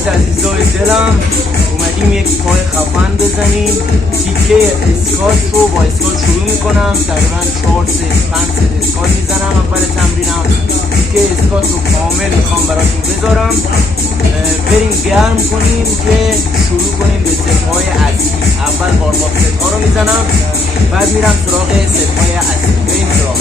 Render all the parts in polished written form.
خدمت عزیزای دلم اومدیم یک پای خفن بزنیم. تیکه اسکات رو با اسکات شروع میکنم، تقریبا 4 ست 5 ست اسکات میزنم اول تمرینم. تیکه اسکات رو کامل میخوام براتون بذارم، بریم گرم کنیم که شروع کنیم به ست های اصلی. اول وارم ست ها رو میزنم، بعد میرم سراغ ست های اصلی. بریم سراغ.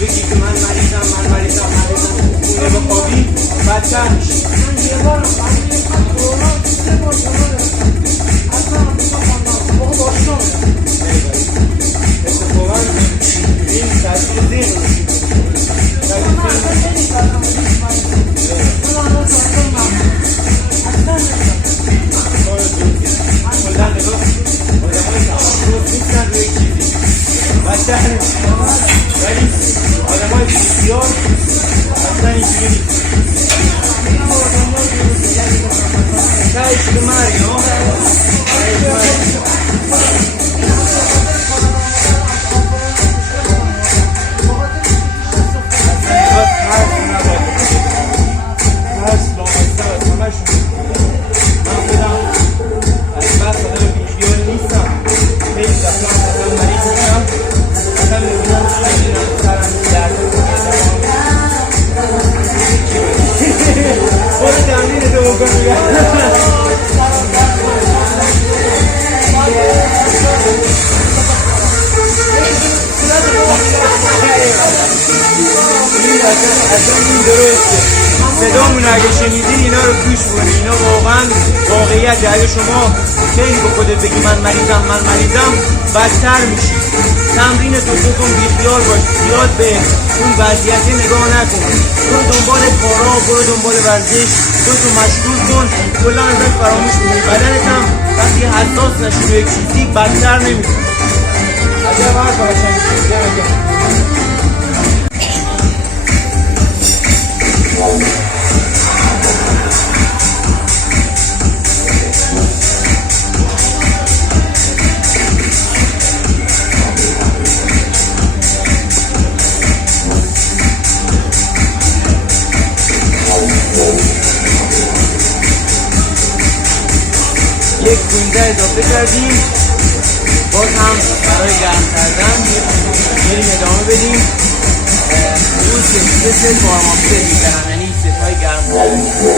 بگی که من مریضم خونه بخوابی بدتر میشی. اتفاقا این تاثیر ذهن رو ولی آدمای بسیار اصلا اینجوری نیست. تایش به مرگ اصلا این درسته. صدامون اگه شنیدین اینا رو گوش کنید، اینا واقعا واقعیت. اگه شما خیلی به خودت بگی من مریضم بدتر میشی. تمرین تو بکن، بیخیال باش، زیاد به اون وضعیت نگاه نکن، برو دنبال کارا، برو دنبال ورزش، خودتو مشغول کن، کلا ازش فراموش کن. بدنت هم وقتی حساس نشی به یک چیزی بدتر نمیشه. عجب حرف قشنگی. یک 15 اضافه کردیم، باز هم برای گرم کردن بریم ادامه بدیم. اون سه ست وارم ست میزنم، یعنی ست های گرم کردن.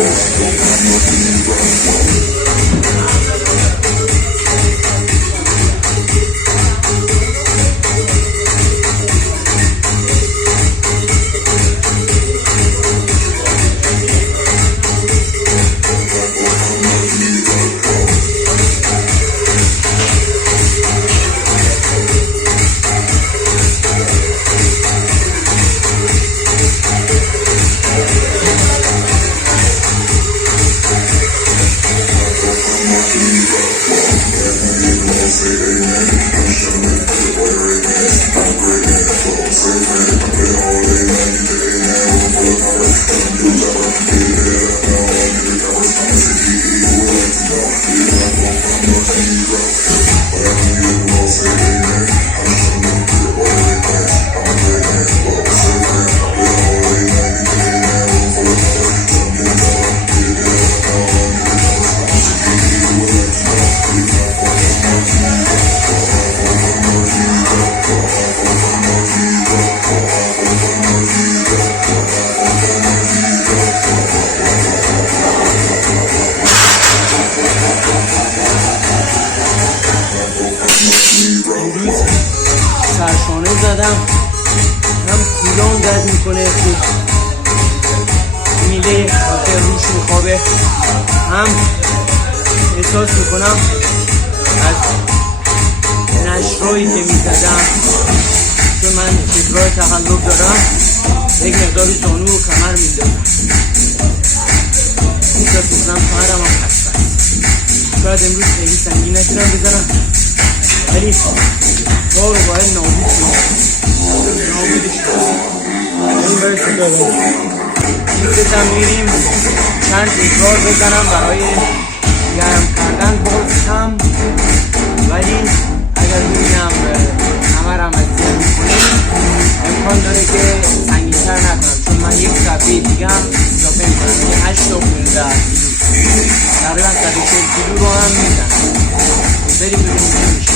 درد میکنه که میله خاطر روش میخوابه. هم احساس میکنم از نشرهایی که میزدم، چون من شکرهای تقلب دارم، یک مقداری زانو و کمر میندازم. احساس میکنم کمرم هم خسته است. شاید امروز خیلی سنگین نتونم بزنم، ولی پا رو باید نابودش این برسه دارم. میزدم میریم چند تکرار بزنم برای گرم کردن باز هم، ولی اگر ببینم کمرم اذیت میکنه امکان داره که سنگین‌تر نکنم، چون من یک صفحه دیگه هم اضافه میکنم، یعنی 8 تا 15 کیلو، تقریبا 140 کیلو رو هم میزنم. بریم ببینیم چی میشه.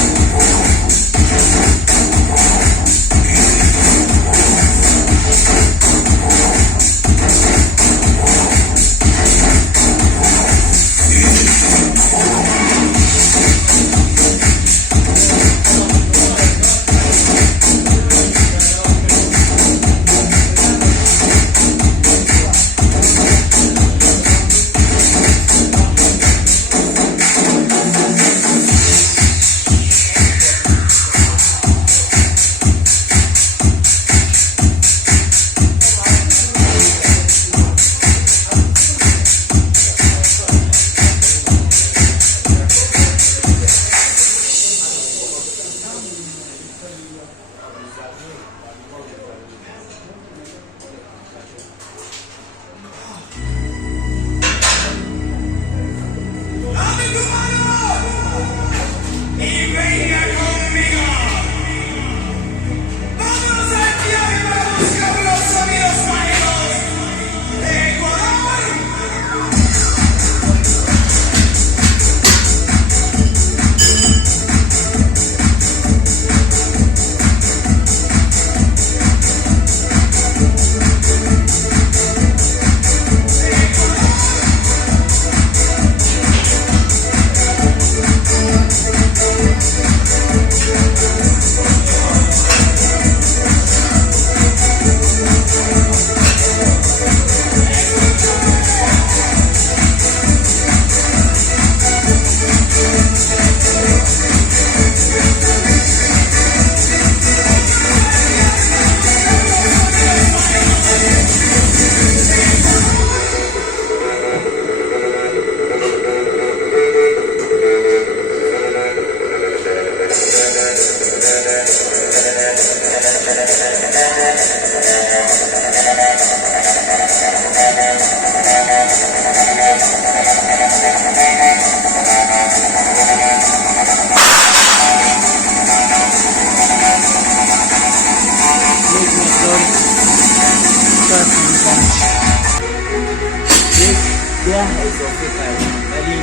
اضافه کردم، ولی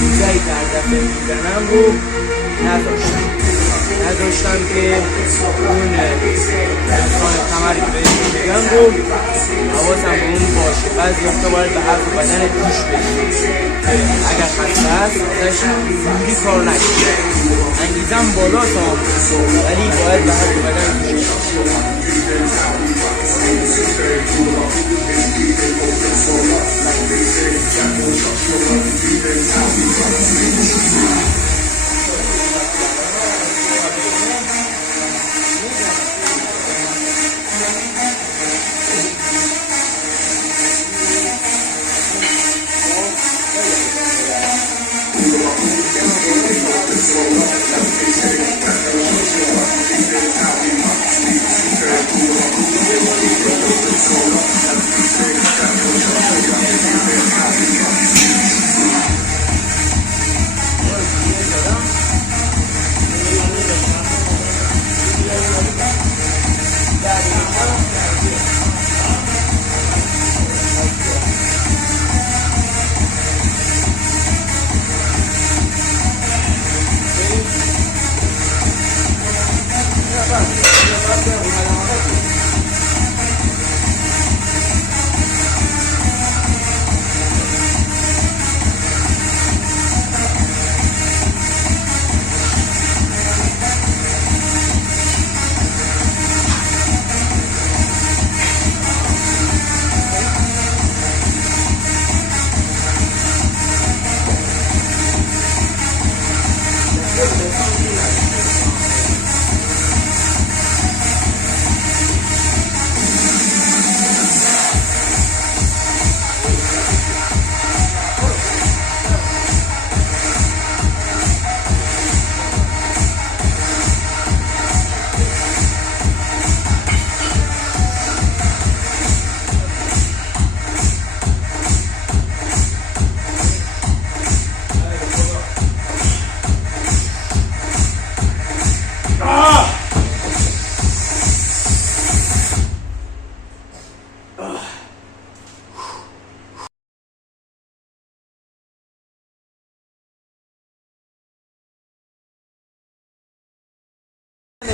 روزایی در دفعه میزنم رو نذاشتم که اون امکان کمری که بهش میگم رو حواسم به اون باشه. بعضی وقتا باید به حرف بدن گوش بدیم، اگر خسته هست ازش زودی کار نکنه. انگیزم بالا تا ولی باید به حرف بدن گوش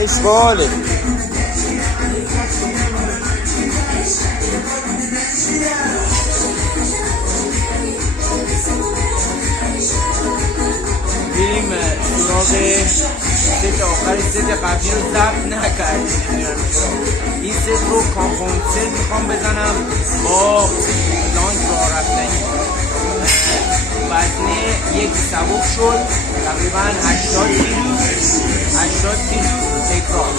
اشغاله. بریم سراغ ست آخر ست قبلی رو ضبط نکردیم. این ست رو کامپوند ست میخوام بزنم با لانگ راه رفتنی. وزنه یک سبک شد تقریبا 80 کیلو تکرار.